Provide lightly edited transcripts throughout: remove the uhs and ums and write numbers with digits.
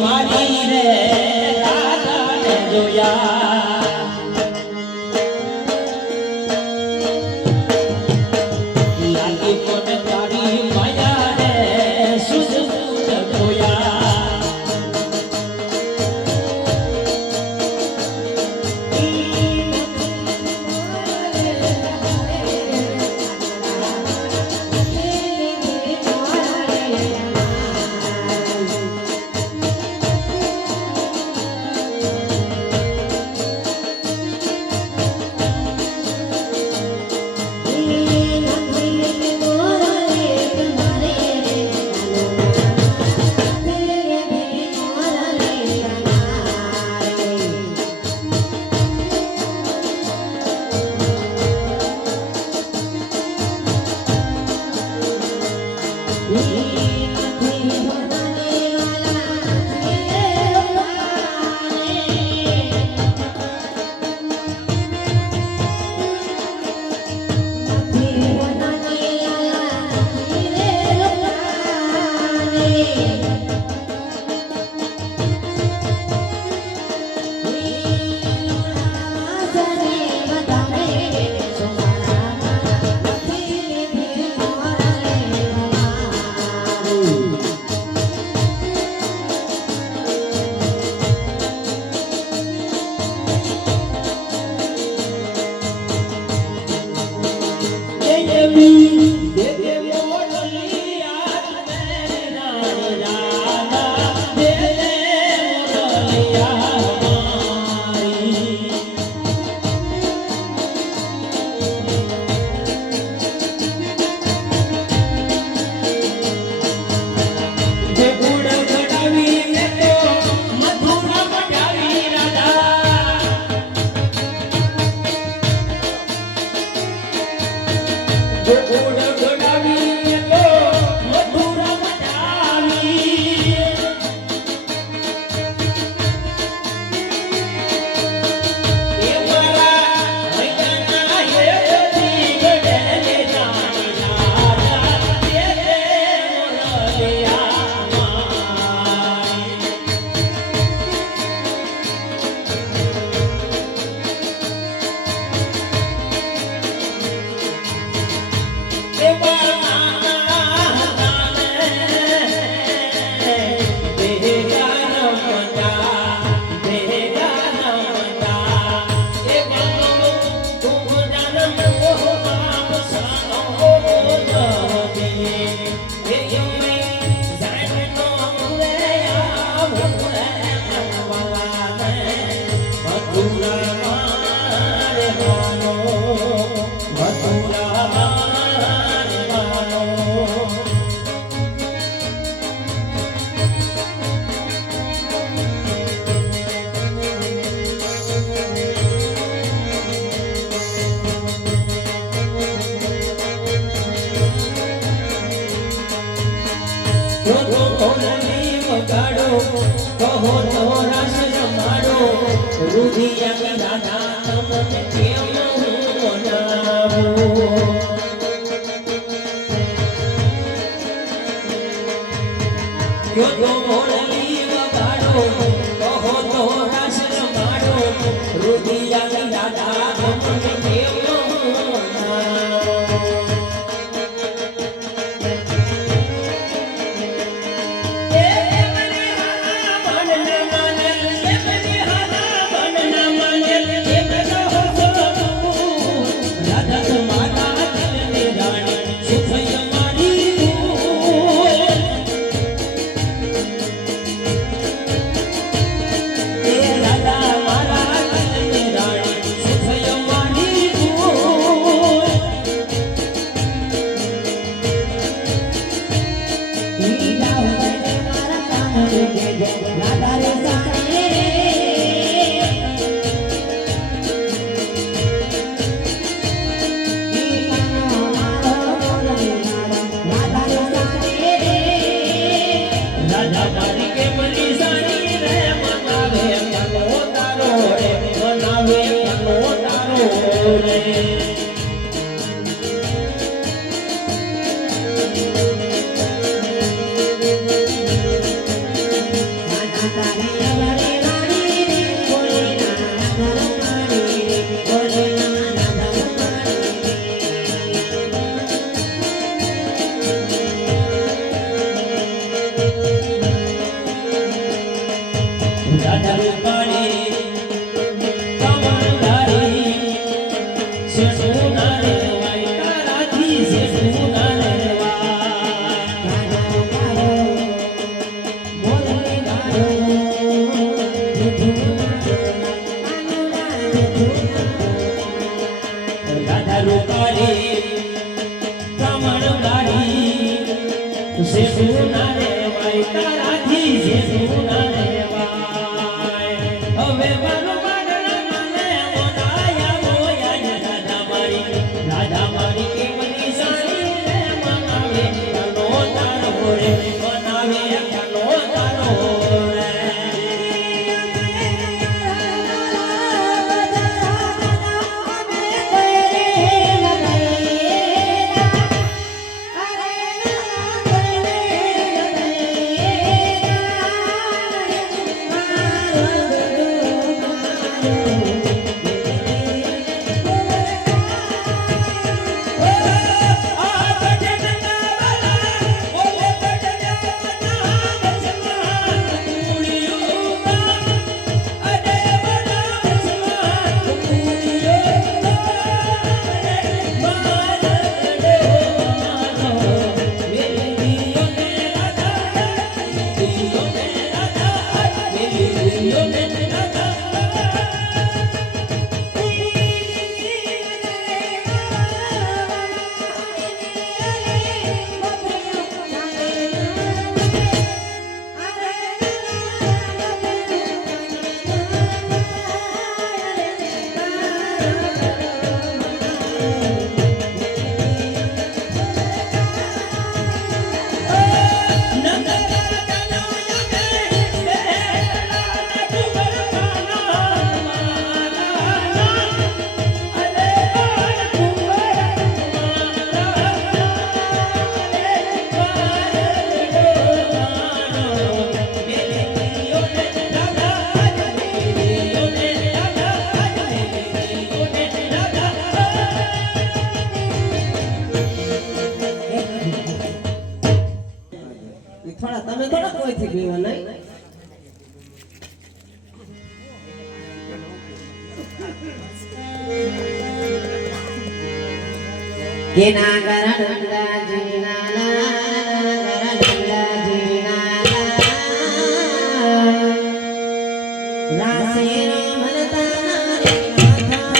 મારી રે રાધા ને જોયા મને રૂપાળી કમળધારી શેઠું ના રેવાય તારાથી શેઠું ના રાધા રૂપાળી કમળધારી શેઠું ના રેવાય તારાથી શેઠું ના રેવાય હવે મારું રાધા મારી કેવલી સારી રે મનાવે કાનો તારો રે મનાવે કાનો તારો રે થોડા તમે થોડા કોઈથી પીવા નહીં કે ના ગરડા જીના ગરડા જીના રાસે મનતા રે માથા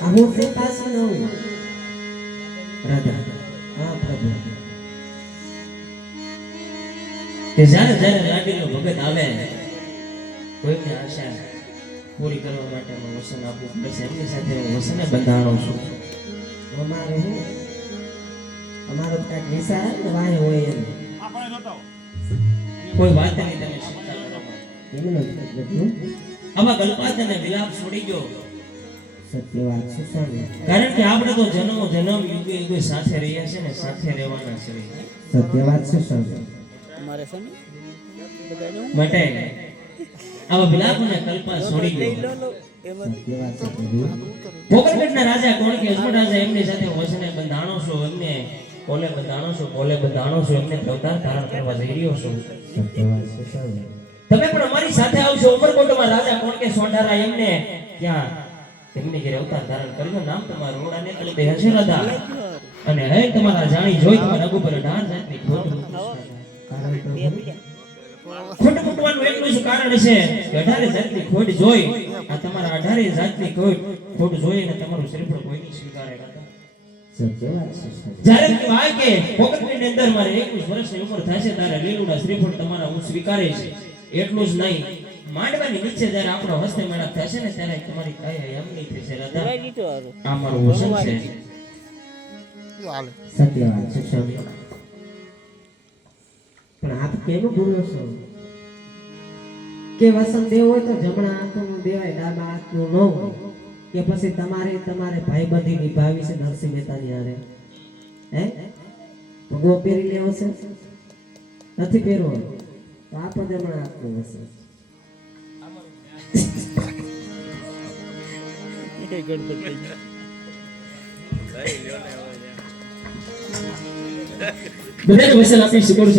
Aku flepas no કે જ્યારે જ્યારે લાડીલો ભગત આવે કોઈની આશા પૂરી કરવા માટે હું વસન આપવું પડે છે એમની સાથે હું વસને બંધાણો છું અમારે હું અમારો કાંઈક નિશા ને વાહે હોય એમ કોઈ વાત નહીં તમે ચિંતા કરો માં. એમનો જ બધું આમાં ગલપાત અને વિલાપ છોડી ગયો સત્ય વાત છે સ્વામી કારણ કે આપણે તો જન્મો જન્મ યુગે યુગે સાથે રહ્યા છે ને સાથે રહેવાના છે સત્ય વાત છે સ્વામી માટે આવા વિલાપ અને કલ્પના છોડી ગયો સત્ય વાત છે પ્રભુ પોકરગઢના રાજા કોણ કે અજમલ રાજા એમની સાથે વસને બંધાણો છો એમને કોલે બંધાણો છો કોલે બંધાણો છો એમને અવતાર ધારણ કરવા જઈ રહ્યો છો સત્ય વાત છે સ્વામી તમે પણ અમારી સાથે આવશો ઉમરકોટમાં રાજા કોણ કે સોંઢારા એમને ત્યાં એમની ઘરે અવતાર ધારણ કર્યું નામ તમારું રોડાને કલબે હશે રાધા અને હે તમારા જાણી જોઈ તમારા ઉપર 18 જાતની ખોટ કારણ પ્રભુ ખોટ ફૂટવાનું એટલું જ કારણ છે કે 18 જાતની ખોટ જોઈ આ તમારા 18 જાતની ખોટ જોઈને તમારું શ્રીફળ કોઈ નહીં સ્વીકારે રાધા સત્ય વાત છે સ્વામી જ્યારે કહેવાય કે પોકટની અંદર મારે 21 વર્ષની ઉંમર થશે ત્યારે લીલુડા શ્રીફળ તમારા હું સ્વીકારે છે એટલું જ નહીં માંડવાની નીચે જ્યારે આપણો હસ્તે મેળા થશે ને ત્યારે તમારી કાયા એમ નહીં થશે રાધા આ મારું વસન છે સત્ય વાત છે સ્વામી પણ આપ કેમ ભૂલો છો કે વસન દેવ હોય તો જમણા હાથનું દેવાય ડાબા હાથનું ન હોય કે પછી તમારે ભાઈબંધી નિભાવી છે નરસિંહ મહેતાની હારે હે ભગવો પહેરી લેવો છે નથી પહેરવો તો આપ જમણા હાથનું વસન બધાને વસન આપી શીખવાડું છું